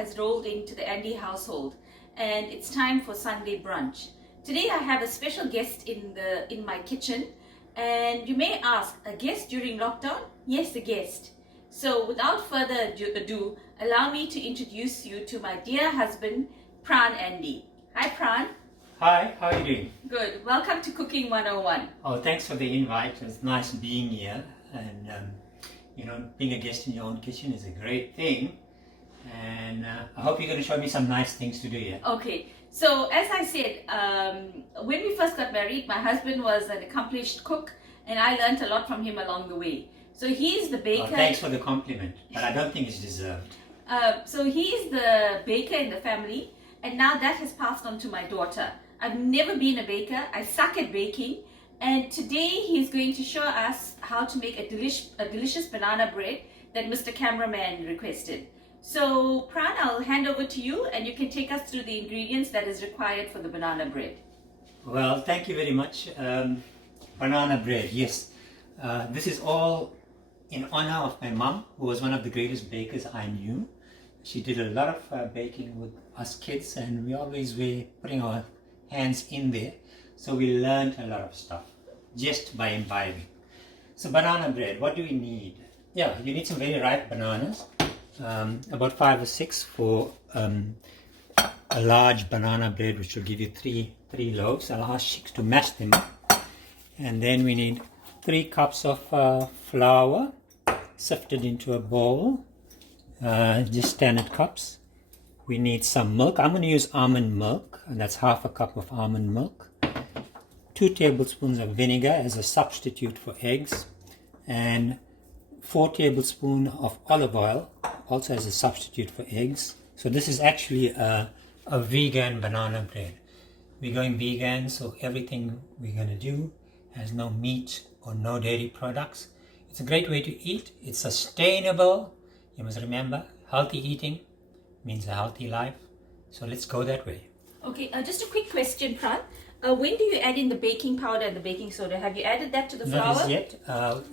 has rolled into the Andy household, and it's time for Sunday brunch. Today I have a special guest in my kitchen, and you may ask, a guest during lockdown? Yes, a guest. So without further ado, allow me to introduce you to my dear husband, Pran Andy. Hi Pran. Hi, how are you doing? Good. Welcome to Cooking 101. Oh, thanks for the invite. It's nice being here, and being a guest in your own kitchen is a great thing. And I hope you're going to show me some nice things to do here. Okay. So as I said, when we first got married, my husband was an accomplished cook, and I learned a lot from him along the way. So he's the baker. Oh, thanks for the compliment, but I don't think it's deserved. So he's the baker in the family, and now that has passed on to my daughter. I've never been a baker. I suck at baking, and today he's going to show us how to make a delicious banana bread that Mr. Cameraman requested. So Pran, I'll hand over to you, and you can take us through the ingredients that is required for the banana bread. Well, thank you very much. Banana bread, yes. This is all in honor of my mom, who was one of the greatest bakers I knew. She did a lot of baking with us kids, and we always were putting our hands in there. So we learned a lot of stuff just by imbibing. So banana bread, what do we need? Yeah, you need some very ripe bananas, about 5 or 6 for a large banana bread, which will give you three loaves. I'll ask Shik to mash them up. And then we need 3 cups of flour sifted into a bowl, just standard cups. We need some milk. I'm going to use almond milk, and that's half a cup of almond milk. 2 tablespoons of vinegar as a substitute for eggs, and 4 tablespoons of olive oil, also as a substitute for eggs. So this is actually a vegan banana bread. We're going vegan, so everything we're going to do has no meat or no dairy products. It's a great way to eat. It's sustainable. You must remember, healthy eating means a healthy life. So let's go that way. Okay, just a quick question, Pran. When do you add in the baking powder and the baking soda? Have you added that to the flour? Not as yet.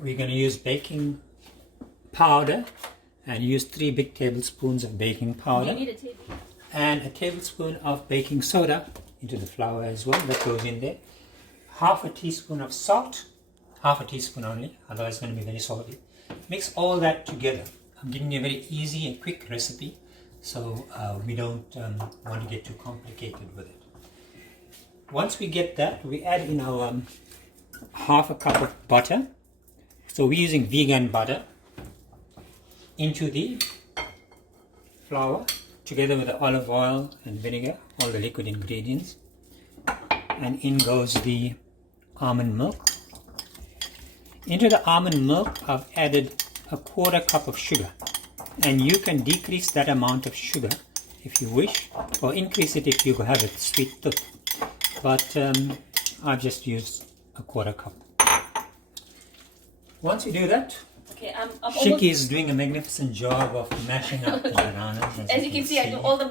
We're going to use baking powder, and use 3 big tablespoons of baking powder. You need a tablespoon. And a tablespoon of baking soda into the flour as well. That goes in there. Half a teaspoon of salt. Half a teaspoon only, otherwise it's going to be very salty. Mix all that together. I'm giving you a very easy and quick recipe, so we don't want to get too complicated with it. Once we get that, we add in our half a cup of butter. So we're using vegan butter into the flour together with the olive oil and vinegar, all the liquid ingredients. And in goes the almond milk. Into the almond milk, I've added a 1/4 cup of sugar, and you can decrease that amount of sugar if you wish, or increase it if you have a sweet tooth. But I've just used a 1/4 cup. Once you do that, okay, Shiki is doing a magnificent job of mashing up the bananas. As you can see, I do all the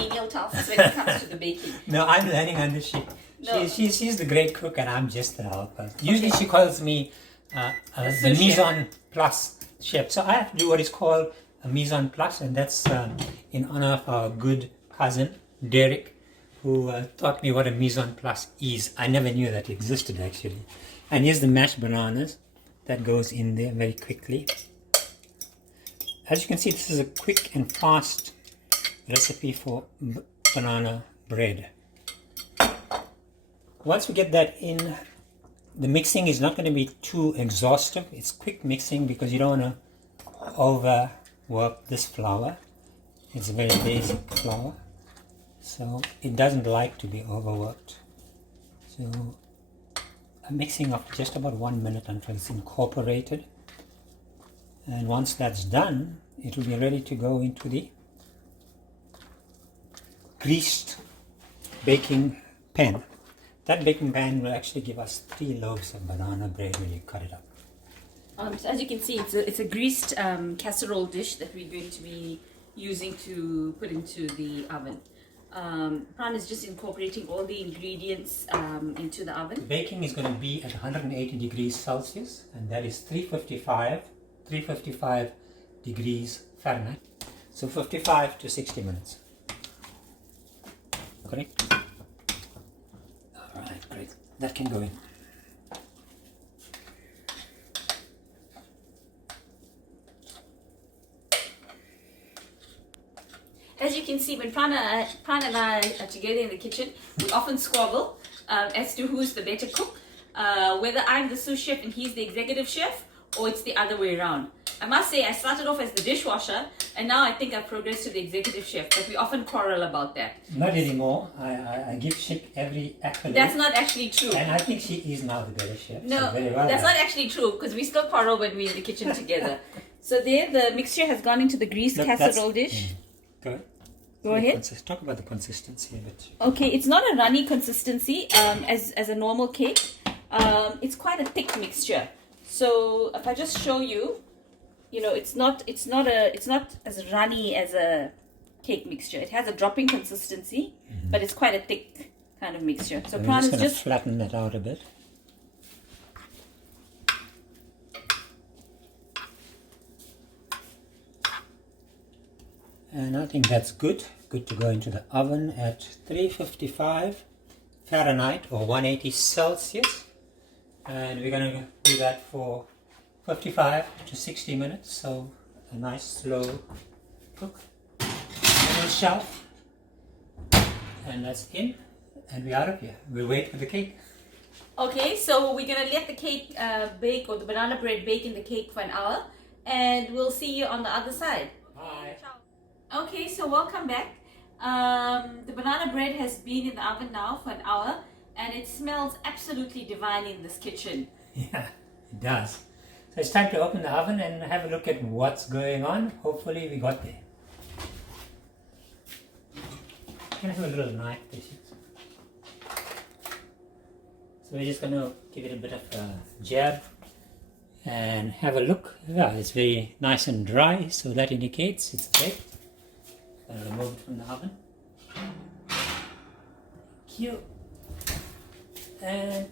menial tasks when it comes to the baking. No, I'm learning under Shik. No. She's the great cook, and I'm just the helper. Usually she calls me the mise en place chef. So I have to do what is called a mise en place, and that's in honor of our good cousin Derek, who taught me what a mise en place is. I never knew that existed actually. And here's the mashed bananas that goes in there very quickly. As you can see, this is a quick and fast recipe for banana bread. Once we get that in, the mixing is not going to be too exhaustive. It's quick mixing because you don't want to overwork this flour. It's a very basic flour, so it doesn't like to be overworked. So a mixing of just about 1 minute until it's incorporated. And once that's done, it will be ready to go into the greased baking pan. That baking pan will actually give us 3 loaves of banana bread when you cut it up. So as you can see, it's a greased casserole dish that we're going to be using to put into the oven. Pran is just incorporating all the ingredients into the oven. The baking is going to be at 180 degrees Celsius, and that is 355 degrees Fahrenheit. So 55 to 60 minutes. Correct? Alright, great. That can go in. As you can see, when Pran and I are together in the kitchen, we often squabble as to who's the better cook. Whether I'm the sous chef and he's the executive chef, or it's the other way around. I must say, I started off as the dishwasher, and now I think I've progressed to the executive chef, but we often quarrel about that. Not anymore. I give Chick every accolade. That's not actually true. And I think she is now the better chef. No, so very well that's done. not actually true, because we still quarrel when we're in the kitchen together. So there, the mixture has gone into the greased Look, casserole dish. Go ahead. Go ahead. Talk about the consistency of it. Okay, it's not a runny consistency as a normal cake. It's quite a thick mixture. So if I just show you, it's not as runny as a cake mixture. It has a dropping consistency, but it's quite a thick kind of mixture. So Pran is just flatten it out a bit. And I think that's good. Good to go into the oven at 355 Fahrenheit or 180 Celsius. And we're going to do that for 55 to 60 minutes. So a nice slow cook. Little shelf. And that's in. And we're out of here. We'll wait for the cake. Okay, so we're going to let the cake bake, or the banana bread bake in the cake for an hour. And we'll see you on the other side. Bye. Okay, so welcome back. The banana bread has been in the oven now for an hour, and it smells absolutely divine in this kitchen. Yeah, it does. So it's time to open the oven and have a look at what's going on. Hopefully we got there. Can I have a little knife, please? So we're just going to give it a bit of a jab and have a look. Yeah, it's very nice and dry, so that indicates it's baked. I'll remove it from the oven. Cute. And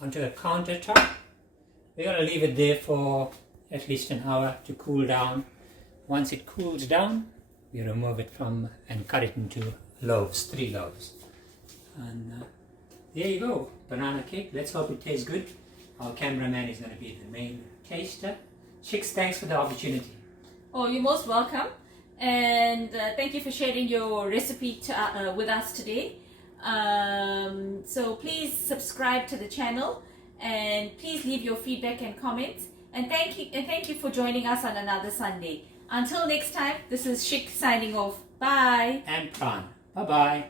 onto the countertop. We're going to leave it there for at least an hour to cool down. Once it cools down, we remove it from and cut it into loaves, 3 loaves. And there you go, banana cake. Let's hope it tastes good. Our cameraman is going to be the main taster. Chicks, thanks for the opportunity. Oh, you're most welcome. And thank you for sharing your recipe with us today. So please subscribe to the channel, and please leave your feedback and comments. And thank you for joining us on another Sunday. Until next time, this is Shik signing off. Bye. And Pran. Bye-bye.